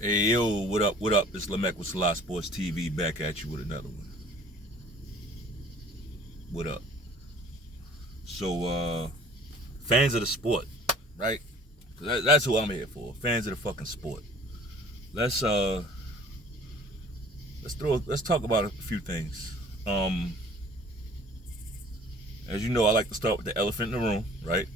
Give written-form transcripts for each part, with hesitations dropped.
Hey, yo, what up, what up? It's Lamech with Salah Sports TV back at you with another one. What up? So, fans of the sport, right? That's who I'm here for. Fans of the fucking sport. Let's talk about a few things. As you know, I like to start with the elephant in the room, right?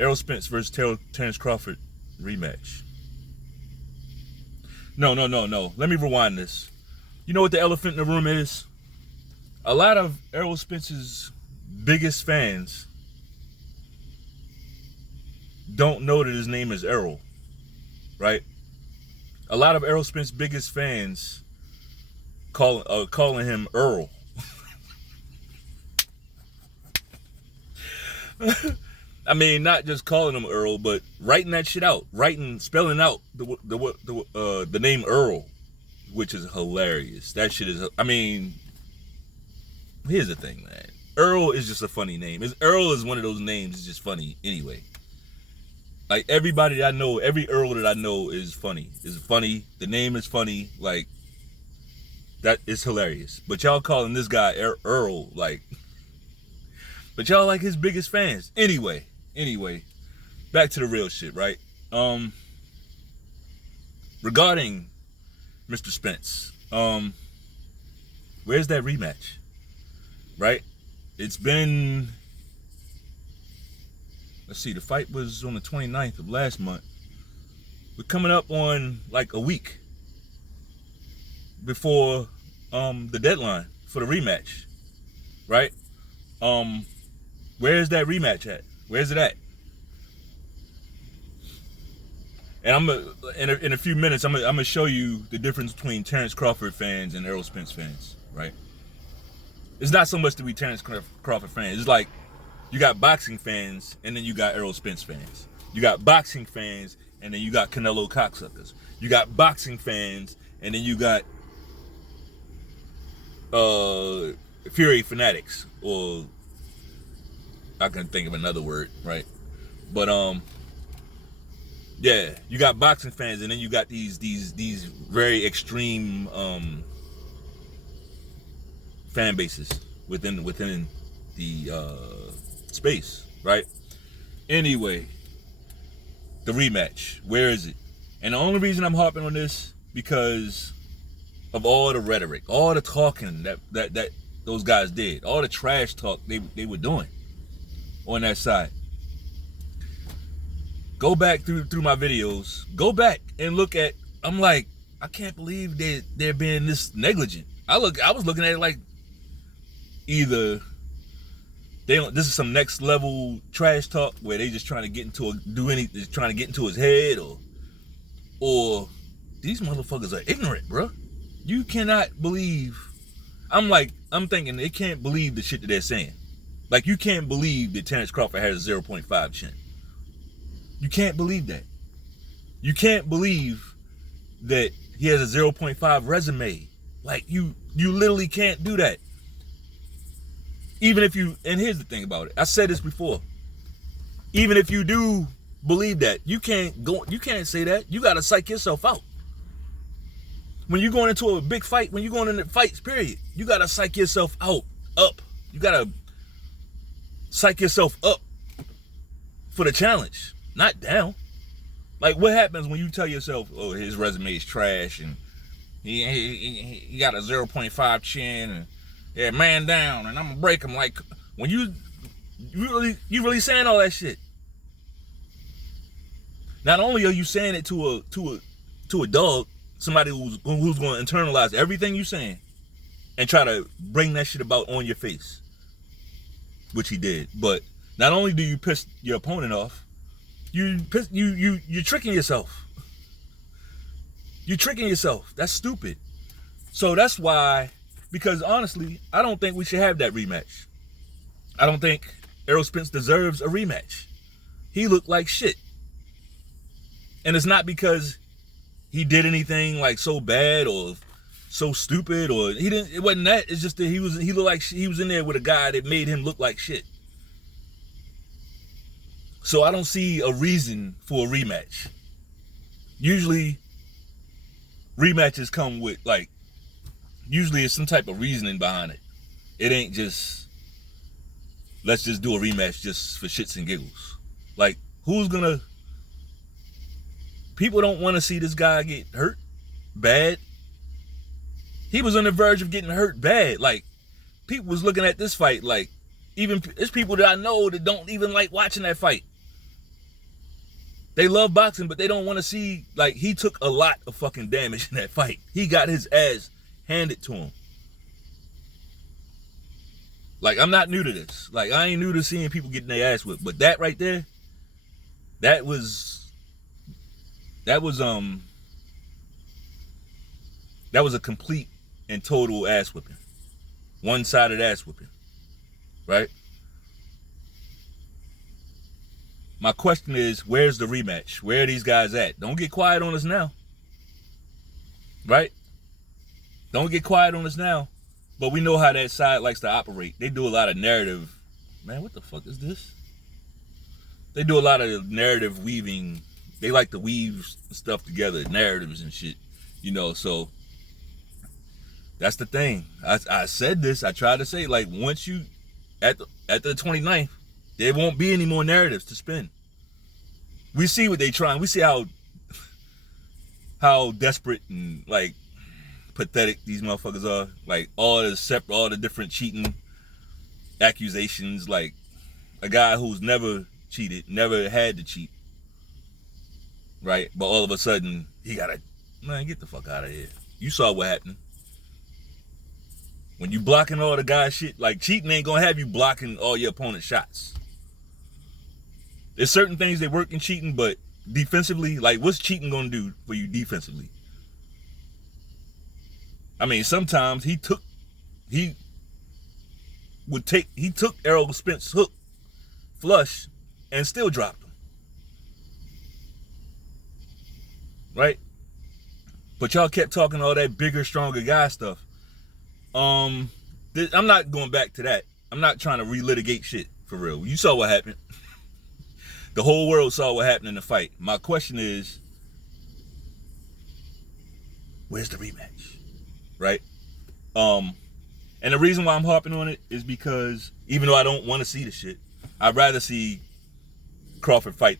Errol Spence versus Terence Crawford rematch. No. Let me rewind this. You know what the elephant in the room is? A lot of Errol Spence's biggest fans don't know that his name is Errol, right? A lot of Errol Spence's biggest fans calling him Earl. I mean, not just calling him Earl, but writing that shit out, spelling out the name Earl, which is hilarious. That shit is. I mean, here's the thing, man. Earl is just a funny name. Earl is one of those names. It's just funny anyway. Like everybody that I know, every Earl that I know is funny. Is funny. The name is funny. Like that is hilarious. But y'all calling this guy Earl, like. But y'all like his biggest fans. Anyway, back to the real shit, right? Regarding Mr. Spence, where's that rematch? Right? It's been, let's see, the fight was on the 29th of last month. We're coming up on like a week before the deadline for the rematch, right? Where's that rematch at? Where's it at? And in a few minutes, I'm gonna show you the difference between Terence Crawford fans and Errol Spence fans, right? It's not so much to be Terence Crawford fans. It's like you got boxing fans and then you got Errol Spence fans. You got boxing fans and then you got Canelo cocksuckers. You got boxing fans and then you got Fury fanatics, or I can think of another word, right? But yeah, you got boxing fans, and then you got these very extreme fan bases within the space, right? Anyway, the rematch, where is it? And the only reason I'm harping on this because of all the rhetoric, all the talking that those guys did, all the trash talk they were doing on that side. Go back through my videos. Go back and look at. I'm like, I can't believe they're being this negligent. I was looking at it like either this is some next level trash talk where they just trying to get into his head, or these motherfuckers are ignorant, bro. You cannot believe. I'm thinking they can't believe the shit that they're saying. Like, you can't believe that Terence Crawford has a 0.5 chin. You can't believe that. You can't believe that he has a 0.5 resume. Like, you literally can't do that. Even if you, and here's the thing about it. I said this before. Even if you do believe that, you can't say that. You gotta psych yourself out. When you're going into a big fight, when you're going into fights, period, you gotta psych yourself up. You gotta psych yourself up for the challenge, not down. Like, what happens when you tell yourself, oh, his resume is trash and he got a 0.5 chin and yeah, man down and I'm gonna break him? Like, when you really saying all that shit. Not only are you saying it to a dog, somebody who's going to internalize everything you're saying and try to bring that shit about on your face, which he did. But not only do you piss your opponent off, you're tricking yourself. You're tricking yourself. That's stupid. So that's why, because honestly, I don't think we should have that rematch. I don't think Errol Spence deserves a rematch. He looked like shit. And it's not because he did anything like so bad or so stupid, or it wasn't that. It's just that he looked like he was in there with a guy that made him look like shit. So I don't see a reason for a rematch. Usually, rematches come with, like, usually it's some type of reasoning behind it. It ain't just, let's just do a rematch just for shits and giggles. Like, people don't want to see this guy get hurt bad. He was on the verge of getting hurt bad. Like, people was looking at this fight like, even, there's people that I know that don't even like watching that fight. They love boxing, but they don't want to see, like, he took a lot of fucking damage in that fight. He got his ass handed to him. Like, I'm not new to this. Like, I ain't new to seeing people getting their ass whipped. But that right there, that was a complete and total ass whipping. One-sided ass whipping. Right? My question is, where's the rematch? Where are these guys at? Don't get quiet on us now. Right? Don't get quiet on us now. But we know how that side likes to operate. They do a lot of narrative. Man, what the fuck is this? They do a lot of narrative weaving. They like to weave stuff together, narratives and shit. You know, so that's the thing. I said this. I tried to say, like, once you, at the 29th, there won't be any more narratives to spin. We see what they trying. We see how desperate and, like, pathetic these motherfuckers are. Like, all the different cheating accusations. Like, a guy who's never cheated, never had to cheat, right? But all of a sudden, he gotta, man, get the fuck out of here. You saw what happened. When you blocking all the guys' shit, like, cheating ain't gonna have you blocking all your opponent's shots. There's certain things that work in cheating, but defensively, like, what's cheating gonna do for you defensively? I mean, sometimes he took Errol Spence hook flush and still dropped him. Right? But y'all kept talking all that bigger, stronger guy stuff. I'm not going back to that. I'm not trying to relitigate shit, for real. You saw what happened. The whole world saw what happened in the fight. My question is, where's the rematch? Right? And the reason why I'm harping on it is because, even though I don't want to see the shit, I'd rather see Crawford fight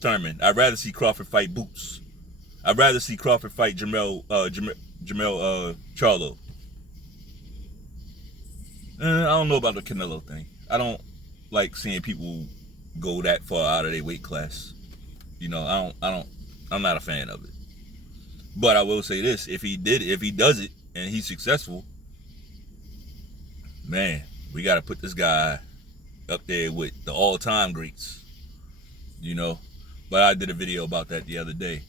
Thurman. I'd rather see Crawford fight Boots. I'd rather see Crawford fight Jamel Charlo. I don't know about the Canelo thing. I don't like seeing people go that far out of their weight class. You know, I'm not a fan of it. But I will say this, if he does it and he's successful, man, we got to put this guy up there with the all-time greats. You know, but I did a video about that the other day.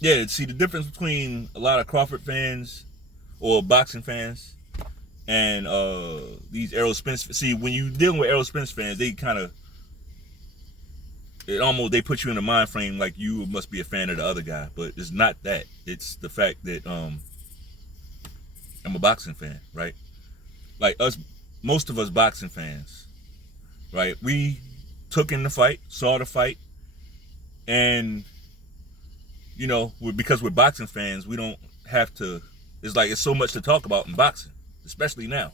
Yeah, see the difference between a lot of Crawford fans or boxing fans and these Errol Spence. See, when you dealing with Errol Spence fans, they kind of, they put you in a mind frame like you must be a fan of the other guy, but it's not that. It's the fact that I'm a boxing fan, right? Like us, most of us boxing fans, right? We took in the fight, saw the fight, and you know, because we're boxing fans, we don't have to. It's so much to talk about in boxing, especially now.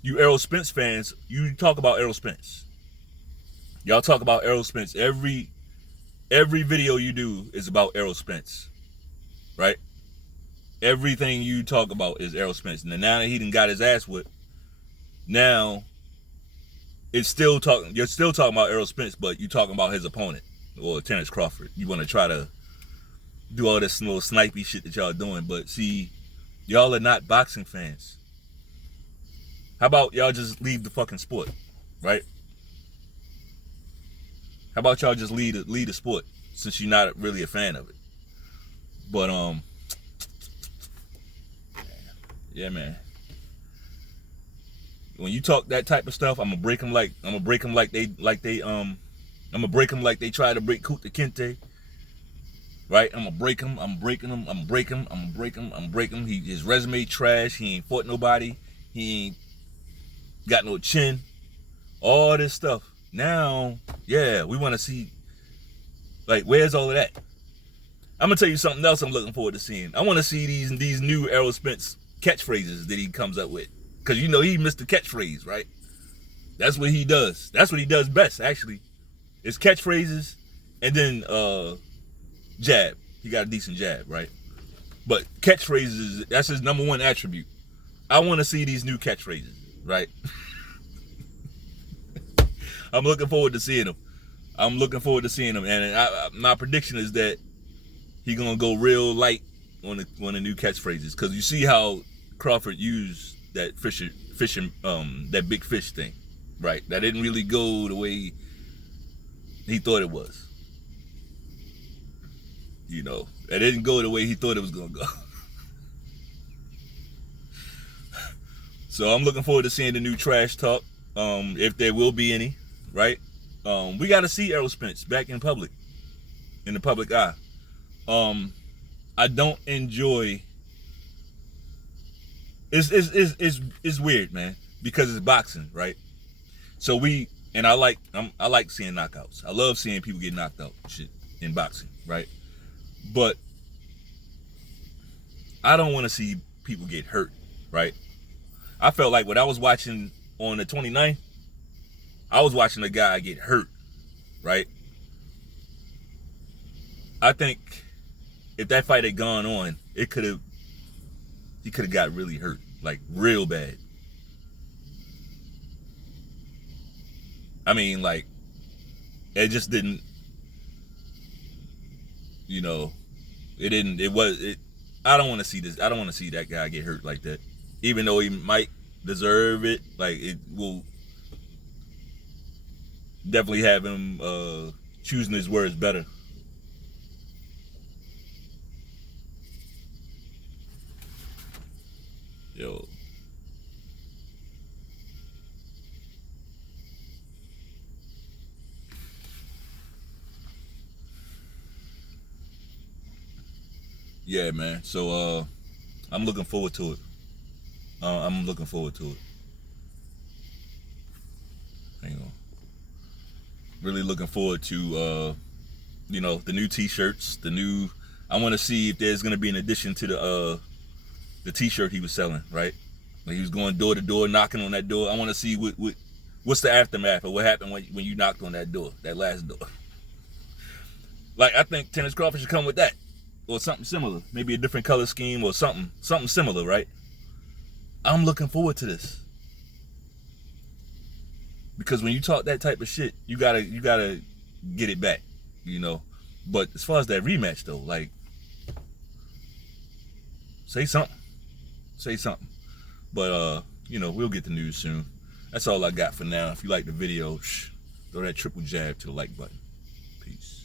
You Errol Spence fans, you talk about Errol Spence. Y'all talk about Errol Spence. Every video you do is about Errol Spence, right? Everything you talk about is Errol Spence. And now that he done got his ass whipped, now you're still talking about Errol Spence, but you're talking about his opponent, or Terence Crawford. You want to try to do all this little snipey shit that y'all doing, but see, y'all are not boxing fans. How about y'all just leave the fucking sport, right? How about y'all just lead the sport, since you're not really a fan of it? But yeah, man. When you talk that type of stuff, I'm gonna break them like they try to break Kuta Kinte. Right? I'm gonna break him. His resume trash. He ain't fought nobody. He ain't got no chin. All this stuff. Now, yeah, we want to see, like, where's all of that? I'm gonna tell you something else I'm looking forward to seeing. I want to see these new Errol Spence catchphrases that he comes up with, because you know he missed the catchphrase, right? That's what he does. That's what he does best, actually. It's catchphrases and then jab. He got a decent jab, right? But catchphrases, that's his number one attribute. I want to see these new catchphrases, right? I'm looking forward to seeing them. And my prediction is that he's gonna go real light on the new catchphrases, because you see how Crawford used that fishing, that big fish thing, right? That didn't really go the way he thought it was. You know, that didn't go the way he thought it was gonna go. So I'm looking forward to seeing the new trash talk, if there will be any, right? We got to see Errol Spence back in public, in the public eye. I don't enjoy. It's weird, man, because it's boxing, right? So I like seeing knockouts. I love seeing people get knocked out, shit, in boxing, right? But I don't want to see people get hurt, right? I felt like when I was watching on the 29th, I was watching a guy get hurt, right? I think if that fight had gone on, he could have got really hurt, like real bad. I mean, like, it just didn't, you know, I don't want to see this. I don't want to see that guy get hurt like that. Even though he might deserve it, like, it will definitely have him choosing his words better. Yo. Yeah, man. So I'm looking forward to it. I'm looking forward to it. Hang on. Really looking forward to the new T-shirts. I want to see if there's gonna be an addition to the T-shirt he was selling, right? Like, he was going door to door, knocking on that door. I want to see what's the aftermath of what happened when you knocked on that door, that last door. Like, I think Terence Crawford should come with that, or something similar. Maybe a different color scheme or something similar, right? I'm looking forward to this, because when you talk that type of shit, you gotta get it back, you know. But as far as that rematch though, like, say something. But we'll get the news soon. That's all I got for now. If you like the video, throw that triple jab to the like button. Peace.